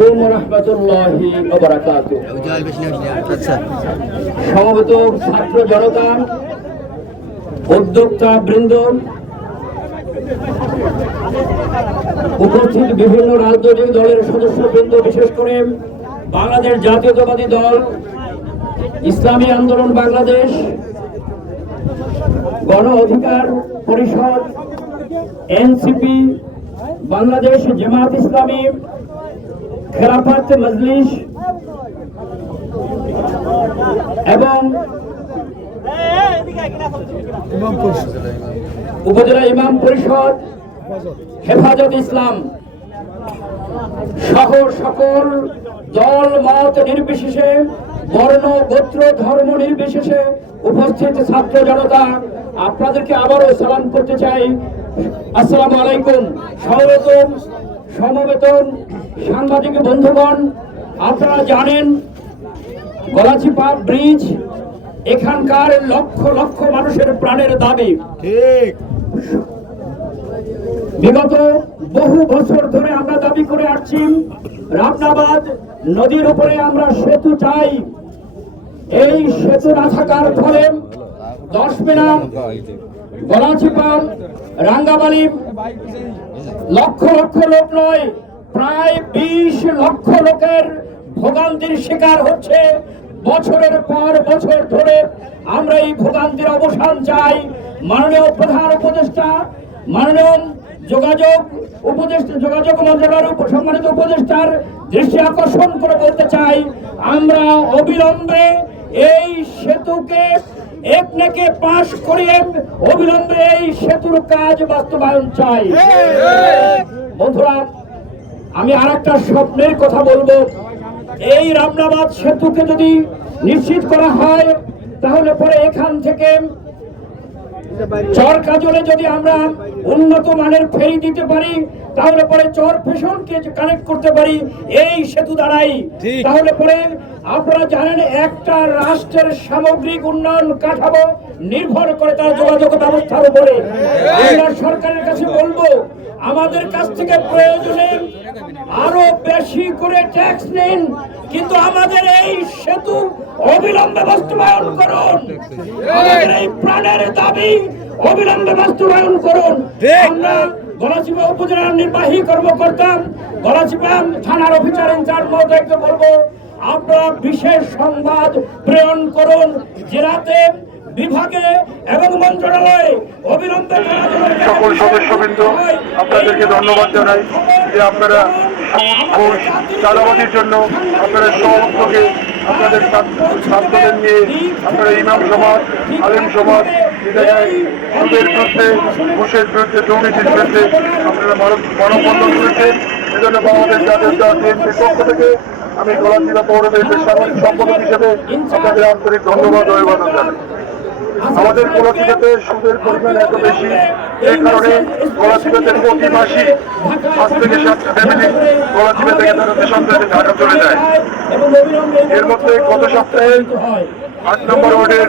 আলাইকুম রহমতুল্লাহি আচ্ছা। সমবেত ছাত্র জনতা উদ্যোক্তা বৃন্দ উপস্থিত বিভিন্ন রাজনৈতিক দলের সদস্য বৃন্দ বিশেষ করে বাংলাদেশ জাতীয়তাবাদী দল ইসলামী আন্দোলন বাংলাদেশ গণ অধিকার পরিষদ এনসিপি বাংলাদেশ জামাত ইসলামী খেলাফত মজলিস এবং উপজেলা ইমাম পরিষদ, হেফাজত ইসলাম সহ সকল দল, মত নির্বিশেষে, বর্ণ, গোত্র, ধর্ম নির্বিশেষে উপস্থিত ছাত্র জনতা, আপনাদেরকে আবারও সালাম করতে চাই। আসসালামু আলাইকুম। সমবেত সমবেতন সাংবাদিক বন্ধুগণ আপনারা জানেন গলাচিপা ব্রিজ এখানকার লক্ষ লক্ষ মানুষের প্রাণের দাবি। ঠিক। বিগত বহু বছর ধরে আমরা দাবি করে আসছি রামনাবাদ নদীর উপরে আমরা সেতু চাই। এই সেতু না থাকার ফলে দশ মিনা গলাচিপা রাঙ্গাবালি লক্ষ লক্ষ লোক নয় প্রায় বিশ লক্ষ লোকের ভোগান্তির শিকার হচ্ছে। বছরের পর বছর ধরে আমরা এই ভোগান্তির অবসান চাই। মাননীয় প্রধান উপদেষ্টা মাননীয় যোগাযোগ উপদেষ্টা যোগাযোগ মন্ত্রণালয়ের উপ- সম্মানিত উপদেষ্টার দৃষ্টি আকর্ষণ করে বলতে চাই আমরা অবিলম্বে এই সেতুকে একনেকে পাশ করিয়ে অবিলম্বে এই সেতুর কাজ বাস্তবায়ন চাই। বন্ধুরা আমি আর একটা স্বপ্নের কথা বলব। এই রামনাবাদ সেতুকে যদি নিশ্চিত করা হয় তাহলে পরে এখান থেকে চর কাজলে যদি আমরা উন্নত মানের ফেরি দিতে পারি তাহলে পরে চর ফেশনকে কানেক্ট করতে পারি। এই সেতু দ্বারাই। তাহলে পরে আপনারা জানেন একটা রাষ্ট্রের সামগ্রিক উন্নয়ন কাঠামো নির্ভর করে তার যোগাযোগ ব্যবস্থার উপরে। আমরা সরকারের কাছে বলব, আমাদের কাছ থেকে প্রয়োজনে আরও বেশি করে ট্যাক্স নিন, কিন্তু আমাদের এই সেতু অবিলম্বে বাস্তবায়ন করুন। আমাদের এই প্রাণের দাবি অবিলম্বে বাস্তবায়ন করুন। আমরা গলাচিপা উপজেলার নির্বাহী কর্মকর্তা, গলাচিপা থানার অফিসার ইনচার্জ মহোদয়কে বলব আপনারা বিশেষ সংবাদ প্রেরণ করুন জেলাতে বিভাগে এবং মন্ত্রণালয়ে অবিলম্বে কার্যকর সকল সদস্যবৃন্দ আপনাদেরকে ধন্যবাদ জানাই যে আপনারা চাঁদাবাজির জন্য আপনারা সহযোগে আপনাদের ছাত্র- ছাত্রদের নিয়ে আপনারা ইমাম সমাজ আলিম সমাজ সুদের বিরুদ্ধে ঘুষের বিরুদ্ধে দুর্নীতির বিরুদ্ধে আপনারা মানব মানববন্ধন করেছেন। এজন্য বাংলাদেশ জাতীয় বিএনপির পক্ষ থেকে আমি গলাচিরা পৌরদেশের সাধারণ সম্পাদক হিসেবে আপনাদের আন্তরিক ধন্যবাদ ও অভিবাদন জানাই। আমাদের কলাচিকাতে সুদের পরিমাণ এত বেশি এই কারণে কলাচিকাতে প্রতি মাসে পাঁচ থেকে সাতটা ফ্যামিলি কলাচিকা থেকে তারা দেশান্তরে ঢাকা চলে যায়। এর মধ্যে গত সপ্তাহে আট নম্বর ওয়ার্ডের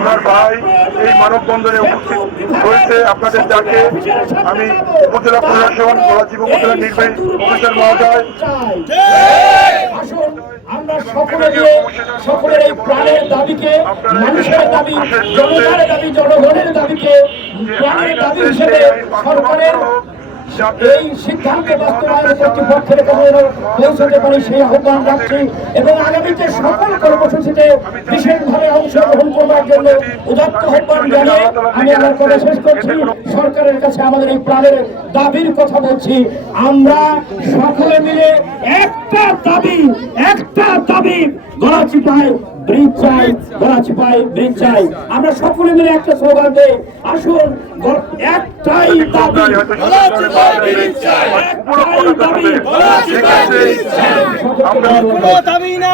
ওনার ভাই এই মানববন্ধনে উপস্থিত হয়েছে। আপনাদের ডাকে আমি উপজেলা প্রশাসন গলাচিপ উপজেলা নির্বাহী অফিসার মহোদয়। আমরা সকলে সকলের এই প্রাণের দাবিকে, মানুষের দাবি দাবি, জনগণের দাবিকে প্রাণের দাবি হিসেবে সরকারের এই সিদ্ধান্ত কর্তৃপক্ষের যেন পারি সেই আহ্বান রাখছি। এবং আগামীতে সকল কর্মসূচিতে বিশেষভাবে করবার জন্য উদাত্ত আহ্বান জানিয়ে আমি আমার কথা শেষ করছি সরকারের কাছে আমাদের এই প্রাণের দাবির কথা বলছি আমরা সকলে মিলে একটা দাবি একটা দাবি গলাচিপায় ব্রিজ চাই গলাচিপায় ব্রিজ চাই আমরা সকলে মিলে একটা স্লোগান দেই, আসুন একটাই দাবি গলাচিপায় ব্রিজ চাই। একটাই দাবি ঠিক আছে। আমরা সকলকে ধন্যবাদ। দাবি না